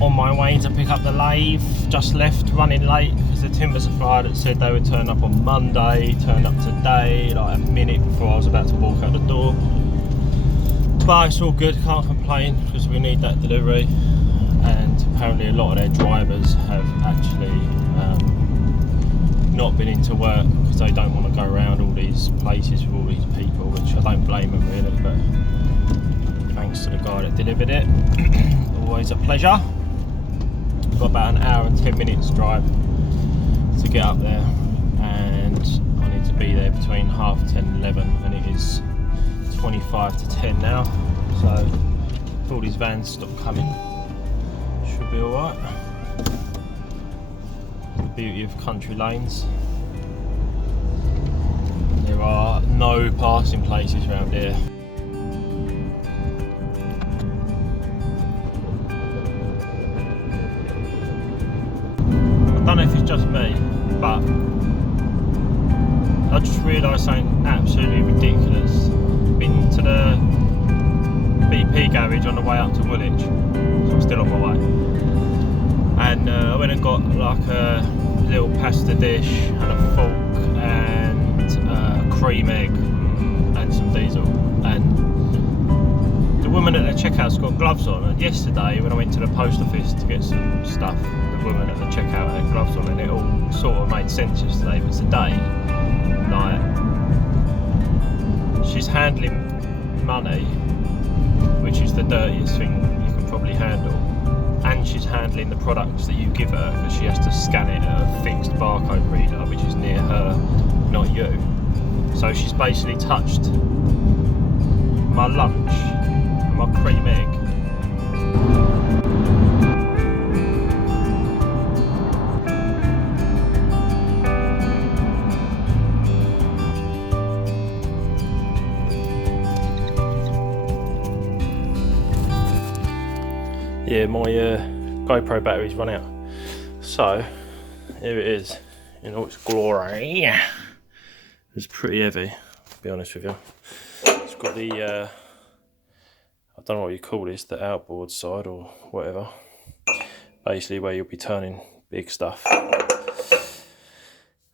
on my way to pick up the lathe. Just left, running late because the timber supplier that said they would turn up on Monday turned up today, like a minute before I was about to walk out the door. But it's all good, can't complain because we need that delivery. And apparently a lot of their drivers have actually not been into work because they don't want to go around all these places with all these people, which I don't blame them really, but thanks to the guy that delivered it. Always a pleasure. We've got about an hour and 10 minutes drive to get up there, and I need to be there between 10:30 and 11, and it is 25 to 10 now, so if all these vans stop coming, should be alright. The beauty of country lanes. There are no passing places around here. I don't know if it's just me, but I just realised something absolutely ridiculous. Been to the BP garage on the way up to Woolwich, so I'm still on my way, and I went and got like a little pasta dish and a fork and a cream egg and some diesel, and the woman at the checkout's got gloves on, and yesterday when I went to the post office to get some stuff, the woman at the checkout had gloves on, and it all sort of made sense yesterday, but today, like, she's handling money, which is the dirtiest thing you can probably handle, and she's handling the products that you give her because she has to scan it at a fixed barcode reader which is near her, not you. So she's basically touched my lunch, my cream egg. Yeah, my GoPro battery's run out, so here it is in all its glory. It's pretty heavy, to be honest with you. It's got the I don't know what you call this, the outboard side or whatever, basically where you'll be turning big stuff.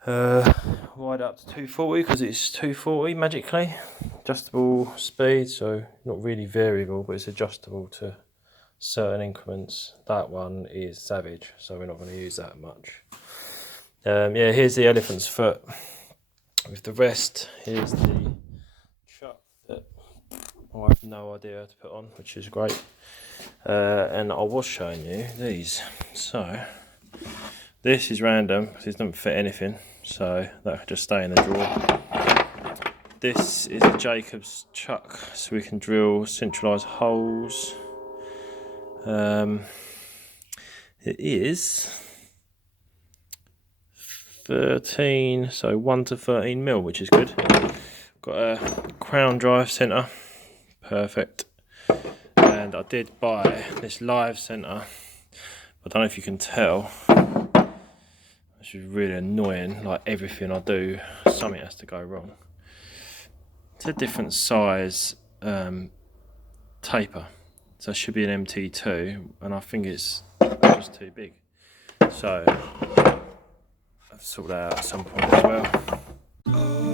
Wired up to 240 because it's 240 magically, adjustable speed, so not really variable, but it's adjustable to certain increments. That one is savage, so we're not going to use that much. Yeah, here's the elephant's foot with the rest. Here's the chuck that I have no idea how to put on, which is great. And I was showing you these, so this is random because it doesn't fit anything, so that could just stay in the drawer. This is a Jacob's chuck, so we can drill centralised holes. It is 13, so 1 to 13 mil, which is good. Got a crown drive centre, perfect. And I did buy this live centre. I don't know if you can tell, which is really annoying. Like everything I do, something has to go wrong. It's a different size taper. So it should be an MT2, and I think it's just too big. So I'll sort that out at some point as well.